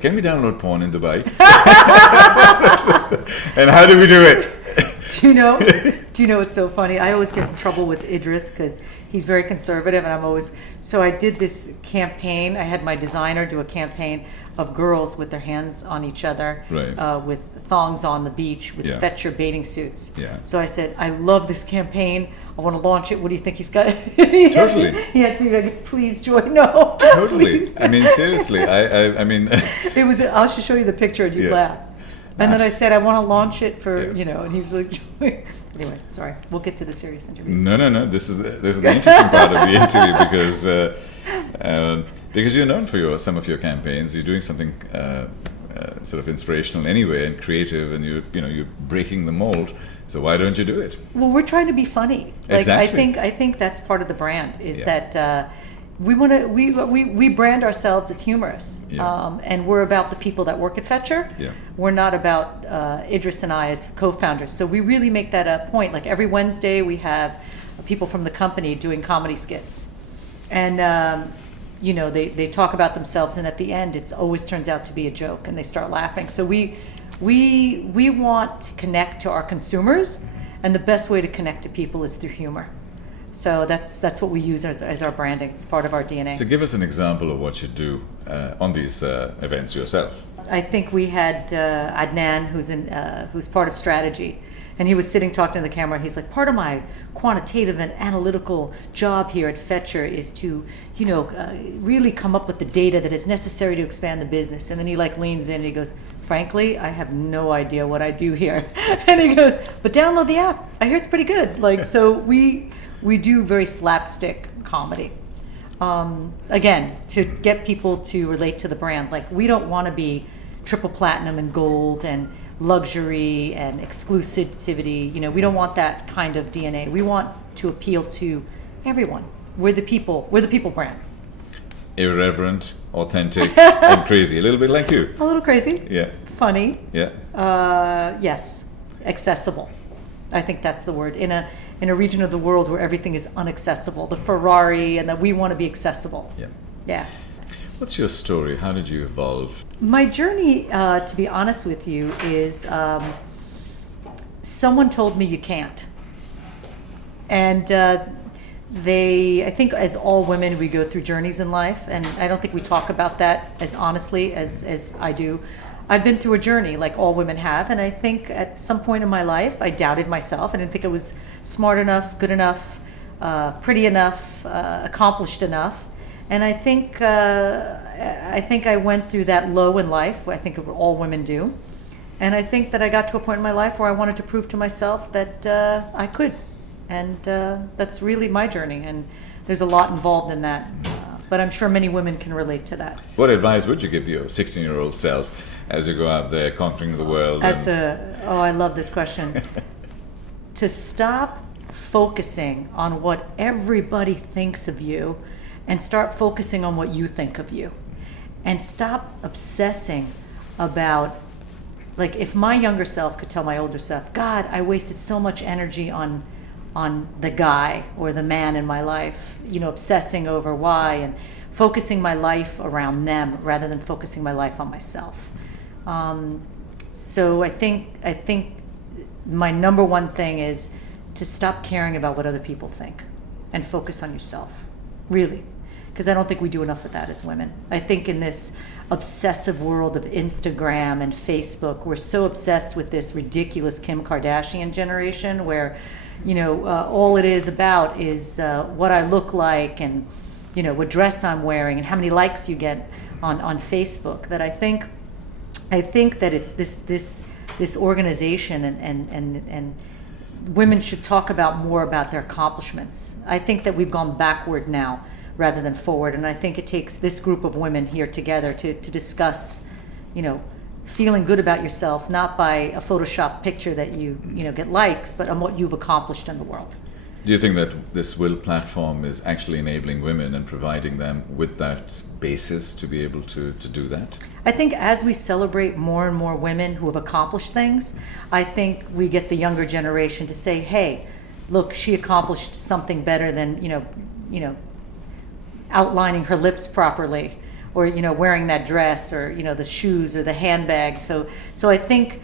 Can we download porn in Dubai? And how do we do it? Do you know what's so funny? I always get in trouble with Idris because he's very conservative, and so I did this campaign. I had my designer do a campaign of girls with their hands on each other, Right. With thongs on the beach with Yeah. Fetchr bathing suits. Yeah. So I said, I love this campaign. I want to launch it. What do you think he's got? Totally. He had to be like, please join. No. Totally. Please. I mean, seriously. I mean. It was. I'll just show you the picture and you'd Yeah. laugh. And then I Nice. said, I want to launch it for, Yeah. and he was like, anyway, sorry. We'll get to the serious interview. No. This is the interesting part of the interview because you're known for some of your campaigns. You're doing something sort of inspirational anyway and creative, and you're breaking the mold. So why don't you do it? Well, we're trying to be funny. Like, Exactly. I think that's part of the brand is Yeah. that we brand ourselves as humorous, Yeah. and we're about the people that work at Fetchr. Yeah. We're not about Idris and I as co-founders. So we really make that a point. Like every Wednesday, we have people from the company doing comedy skits, and they talk about themselves, and at the end, it always turns out to be a joke, and they start laughing. So we want to connect to our consumers, and the best way to connect to people is through humor. So that's what we use as our branding. It's part of our DNA. So give us an example of what you do on these events yourself. I think we had Adnan, who's part of strategy, and he was sitting talking to the camera. He's like, part of my quantitative and analytical job here at Fetchr is to, really come up with the data that is necessary to expand the business. And then he leans in and he goes, frankly, I have no idea what I do here. And he goes, but download the app. I hear it's pretty good. So we do very slapstick comedy. Again, to get people to relate to the brand. Like, we don't want to be triple platinum and gold and luxury and exclusivity. We don't want that kind of DNA. We want to appeal to everyone. We're the people brand. Irreverent, authentic, and crazy. A little bit like you. A little crazy. Yeah. Funny. Yeah. Yes. Accessible. I think that's the word. In a region of the world where everything is unaccessible, the Ferrari, and that we want to be accessible. Yeah. Yeah. What's your story? How did you evolve? My journey, to be honest with you, is someone told me you can't. And I think as all women, we go through journeys in life, and I don't think we talk about that as honestly as I do. I've been through a journey like all women have, and I think at some point in my life, I doubted myself. I didn't think I was smart enough, good enough, pretty enough, accomplished enough. And I think I went through that low in life. I think all women do. And I think that I got to a point in my life where I wanted to prove to myself that I could. And that's really my journey. And there's a lot involved in that. But I'm sure many women can relate to that. What advice would you give your 16-year-old self as you go out there conquering the world? I love this question. To stop focusing on what everybody thinks of you and start focusing on what you think of you. And stop obsessing about, like, if my younger self could tell my older self, God, I wasted so much energy on the guy or the man in my life, obsessing over why and focusing my life around them rather than focusing my life on myself. So I think my number one thing is to stop caring about what other people think and focus on yourself, really. Because I don't think we do enough of that as women. I think in this obsessive world of Instagram and Facebook, we're so obsessed with this ridiculous Kim Kardashian generation where, all it is about is what I look like and, what dress I'm wearing and how many likes you get on Facebook. That I think that it's this organization and women should talk more about their accomplishments. I think that we've gone backward now rather than forward, and I think it takes this group of women here together to discuss, feeling good about yourself, not by a Photoshop picture that you get likes, but on what you've accomplished in the world. Do you think that this Will platform is actually enabling women and providing them with that basis to be able to do that? I think as we celebrate more and more women who have accomplished things, I think we get the younger generation to say, hey, look, she accomplished something better than, outlining her lips properly, or wearing that dress, or the shoes or the handbag. So I think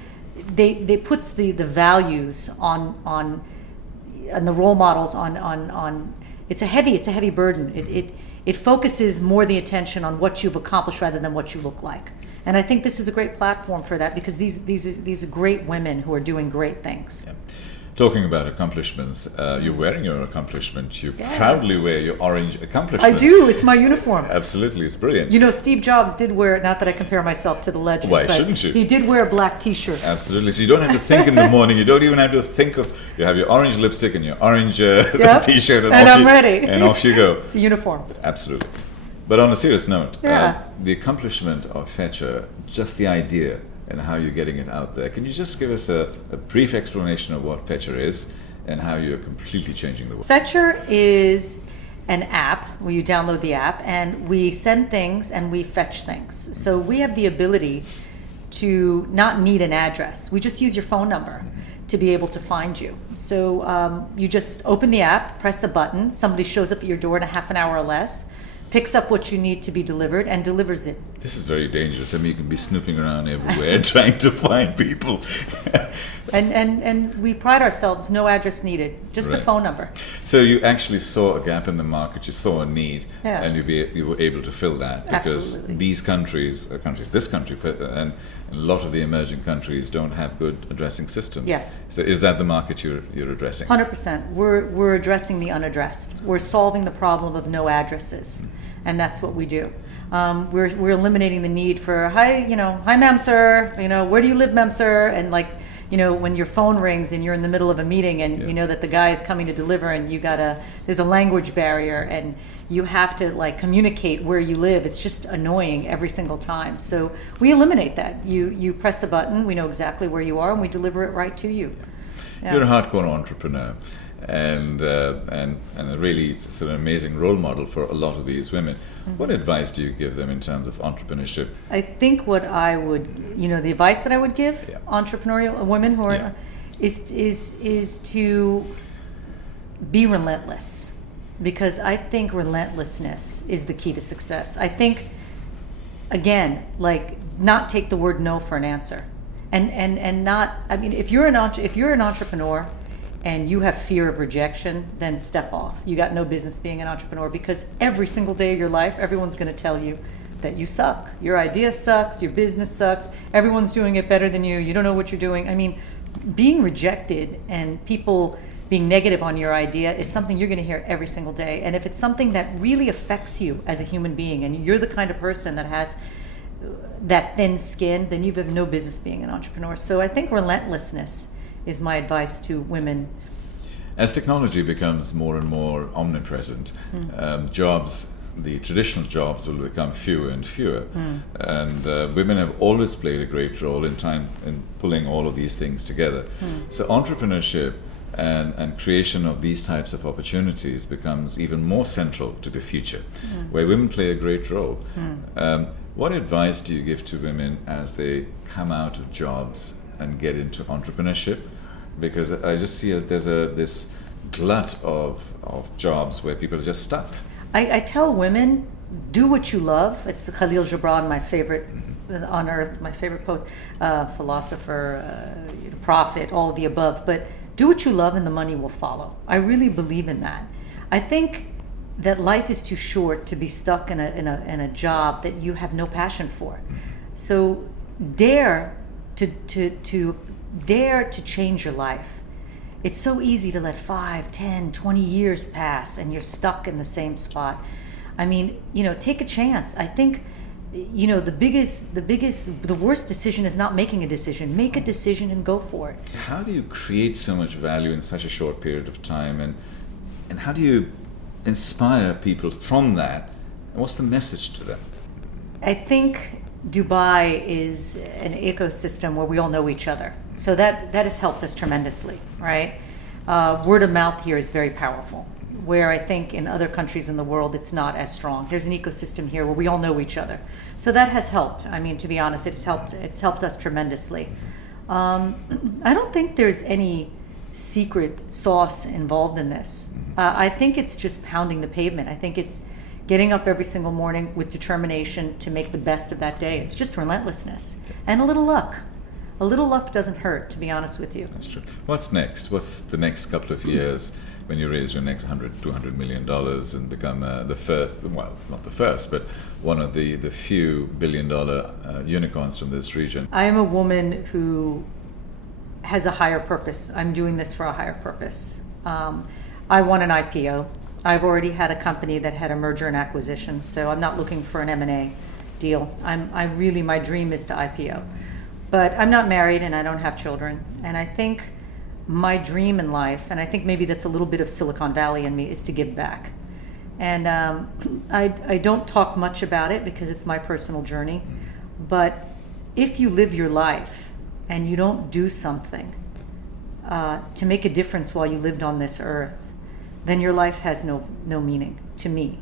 they puts the values on and the role models on. It's a heavy burden. It focuses more the attention on what you've accomplished rather than what you look like. And I think this is a great platform for that, because these are great women who are doing great things. Yeah. Talking about accomplishments, you're wearing your accomplishment. You proudly wear your orange accomplishment. I do. It's my uniform. Absolutely, it's brilliant. Steve Jobs did wear, not that I compare myself to the legend. Why but shouldn't you? He did wear a black T-shirt. Absolutely. So you don't have to think in the morning. You don't even have to think of. You have your orange lipstick and your orange T-shirt, and I'm ready. And off you go. It's a uniform. Absolutely. But on a serious note, the accomplishment of Fetchr, just the idea and how you're getting it out there. Can you just give us a brief explanation of what Fetchr is and how you're completely changing the world? Fetchr is an app where you download the app and we send things and we fetch things. So we have the ability to not need an address. We just use your phone number to be able to find you. So you just open the app, press a button, somebody shows up at your door in a half an hour or less, picks up what you need to be delivered and delivers it. This is very dangerous. I mean, you can be snooping around everywhere trying to find people. And we pride ourselves, no address needed, just a phone number. So you actually saw a gap in the market, you saw a need, and you were able to fill that, because these countries, this country, and a lot of the emerging countries don't have good addressing systems. Yes. So is that the market you're addressing? 100%. We're addressing the unaddressed. We're solving the problem of no addresses, and that's what we do. We're eliminating the need for hi ma'am, sir, where do you live, ma'am, sir, and when your phone rings and you're in the middle of a meeting and you know that the guy is coming to deliver and there's a language barrier and you have to communicate where you live. It's just annoying every single time. So we eliminate that. You press a button, we know exactly where you are, and we deliver it right to you. Yeah. You're a hardcore entrepreneur, and a really sort of amazing role model for a lot of these women. What advice do you give them in terms of entrepreneurship? I think what I would, the advice that I would give entrepreneurial women who are is to be relentless, because I think relentlessness is the key to success. I think, again, not take the word no for an answer, and not. I mean, if you're an entrepreneur and you have fear of rejection, then step off. You got no business being an entrepreneur, because every single day of your life, everyone's going to tell you that you suck. Your idea sucks, your business sucks, everyone's doing it better than you, you don't know what you're doing. I mean, being rejected and people being negative on your idea is something you're going to hear every single day. And if it's something that really affects you as a human being, and you're the kind of person that has that thin skin, then you have no business being an entrepreneur. So I think relentlessness is my advice to women. As technology becomes more and more omnipresent, the traditional jobs will become fewer and fewer. And women have always played a great role in pulling all of these things together. So entrepreneurship and creation of these types of opportunities becomes even more central to the future, where women play a great role. What advice do you give to women as they come out of jobs and get into entrepreneurship? Because I just see there's this glut of jobs where people are just stuck. I tell women, do what you love. It's Khalil Gibran, my favorite on earth, my favorite poet, philosopher, prophet, all of the above. But do what you love and the money will follow. I really believe in that. I think that life is too short to be stuck in a job that you have no passion for. So dare to change your life. It's so easy to let 5, 10, 20 years pass and you're stuck in the same spot. I mean, take a chance. I think, the worst decision is not making a decision. Make a decision and go for it. How do you create so much value in such a short period of time, and how do you inspire people from that? And what's the message to them? I think Dubai is an ecosystem where we all know each other. So that has helped us tremendously, right? Word of mouth here is very powerful, where I think in other countries in the world it's not as strong. There's an ecosystem here where we all know each other. So that has helped. I mean, to be honest, it's helped us tremendously. I don't think there's any secret sauce involved in this. I think it's just pounding the pavement. I think it's getting up every single morning with determination to make the best of that day. It's just relentlessness and a little luck. A little luck doesn't hurt, to be honest with you. That's true. What's next? What's the next couple of years when you raise your next $200 million and become the first, well, not the first, but one of the few billion-dollar unicorns from this region? I am a woman who has a higher purpose. I'm doing this for a higher purpose. I want an IPO. I've already had a company that had a merger and acquisition, so I'm not looking for an M&A deal. My dream is to IPO. But I'm not married and I don't have children. And I think my dream in life, and I think maybe that's a little bit of Silicon Valley in me, is to give back. And I don't talk much about it because it's my personal journey. But if you live your life and you don't do something to make a difference while you lived on this earth, then your life has no meaning to me.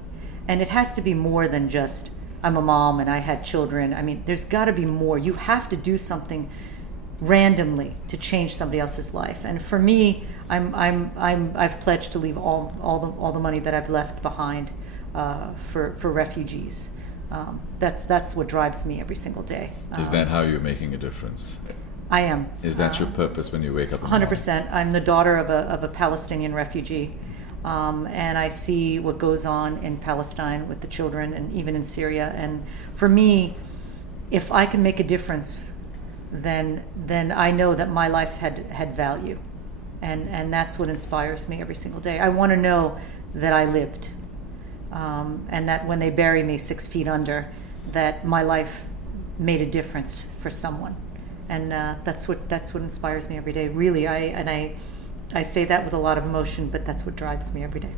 And it has to be more than just, I'm a mom and I had children. I mean, there's got to be more. You have to do something randomly to change somebody else's life. And for me, I've pledged to leave all the money that I've left behind for refugees. That's what drives me every single day. Is that how you're making a difference? I am. Is that your purpose when you wake up in the morning? 100%. I'm the daughter of a Palestinian refugee. And I see what goes on in Palestine with the children and even in Syria. And for me, if I can make a difference, then I know that my life had value. And that's what inspires me every single day. I want to know that I lived. And that when they bury me 6 feet under, that my life made a difference for someone. And that's what inspires me every day. Really, I say that with a lot of emotion, but that's what drives me every day.